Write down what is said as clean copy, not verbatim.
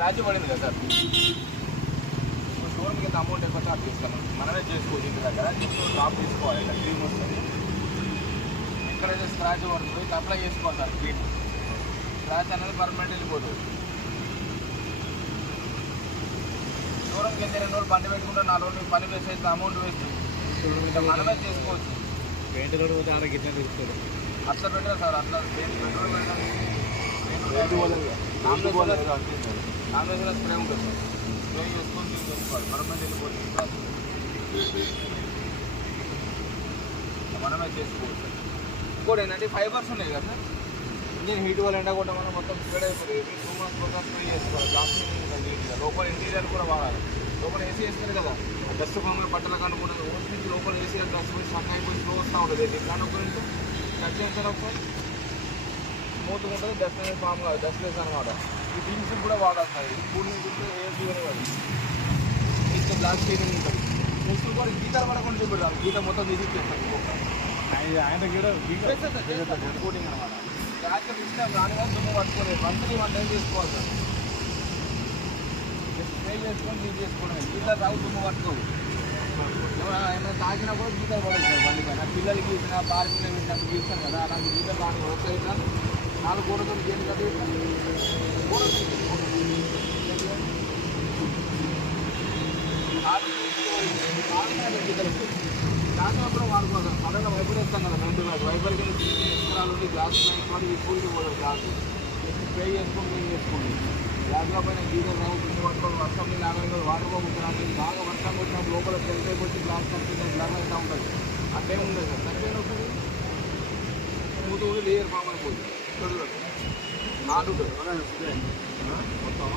రాజు పడింది కదా సార్. ఇప్పుడు షోరూమ్ కింద అమౌంట్ ఎక్కువ చార్జ్ చేస్తాను, మనమే చేసుకోవచ్చు. ఇంటి దగ్గర డ్రాప్ తీసుకోవాలి, ఇలా క్లీన్ వస్తుంది. ఎక్కడైతే స్క్రాచ్ పడుతుందో ఇట్లా అప్లై చేసుకోవాలి సార్. క్లీన్ స్క్రాచ్ అనేది పర్మనెంట్ వెళ్ళిపోతుంది. షోరూమ్ కింద 2 రోజులు బండి పెట్టుకుంటే 4 రోజులు పని వేస్ట్ అయితే అమౌంట్ వేస్ట్. ఇట్లా మనమే చేసుకోవచ్చు. పెయింట్ రోడ్ పోతే ఆడ గిట్లా తీసుకోరు, అట్లా పెట్టారు సార్. అట్లా పెట్రోల్ నామినేషన్ స్ప్రే ఉంటుంది సార్. స్ప్రే చేసుకొని తీసుకోవాలి, పర్మనెంట్ వెళ్ళిపోతుంది. మనమే చేసుకోవచ్చు. ఇంకోటి ఏంటంటే ఫైబర్స్ ఉన్నాయి కదా సార్, ఇంజిన్ హీట్ వల్ల ఎండ కొట్టడం వల్ల మొత్తం స్ప్రెడ్ అయిపోతుంది. 2 months కోసం స్ప్రే చేసుకోవాలి. నీట్గా లోపల ఇంటీరియర్ కూడా వాడాలి. లోపల ఏసీ వేస్తారు కదా, డస్ట్ బొమ్మలు బట్టలకు అనుకున్నది ఓసి నుంచి లోపల ఏసీ డస్ట్ పోయి స్టక్ అయిపోయి స్లో వస్తూ ఉంటుంది. ఇట్లా అనుకుని కట్ చేస్తారు ఒకసారి స్మూత్గా ఉంటుంది. డస్ట్ అనేది ఫామ్ కాదు, డస్ట్ లెస్ అనమాట. ఈ థింగ్స్ కూడా వాడాలి. ఈ కూలింగ్ చూస్తే ఎయిర్ క్లీన్ కాదు, ఇంట్లో బ్లాక్ క్లీనింగ్ ఉంటుంది. నెక్స్ట్ కూడా గీతలు పడకుండా చూపెడతాం. గీత మొత్తం తీసిచ్చేస్తాం. ఆయన కూడా కోటింగ్ అనమాట. రాత్రి ఇస్తే దాని వల్ల దుమ్ము పట్టుకోలేదు. మంత్లీ 1 time చేసుకోవాలి సార్. స్ప్రే చేసుకొని నీట్ చేసుకోవడం. గీతలు రావు, దుమ్ము పట్టుకోవు. ఏమైనా తాకినా కూడా గీతలు పడదు సార్ బండి పైన. పిల్లలకి గీసిన పార్కింగ్ పెట్టినట్టు గీస్తాను కదా, అలాంటి గీతలు రాని ఒకసారి 4 గోడతో గేట్ కదా గీతలు కాసినప్పుడు వాడుకోవాలి. పడగా వైపర్ వేస్తాం కదా, 2 గ్లాస్ వైపర్ కింద ఎక్స్ట్రాలు ఉండి గ్లాస్ ఈ పూర్తి పోతుంది. గ్లాస్ స్ప్రే చేసుకొని క్లీన్ చేసుకోండి. గ్లాస్లో పైన గీతలు రావు, దుమ్ము పట్టుకొని వర్షం నీళ్ళు ఆగలేదు, వాటర్ పోతున్నాను. బాగా వర్షం వచ్చినప్పుడు లోపల టెంట్ అయిపోయి గ్లాస్ కట్టిన బ్లర్ అవుతూ ఉంటుంది. అట్లే ఉండదు సార్. తప్పేం వస్తుంది, స్మూత్ కూడా లేయర్ ఫామ్ అయిపోతుంది. నాటు మొత్తం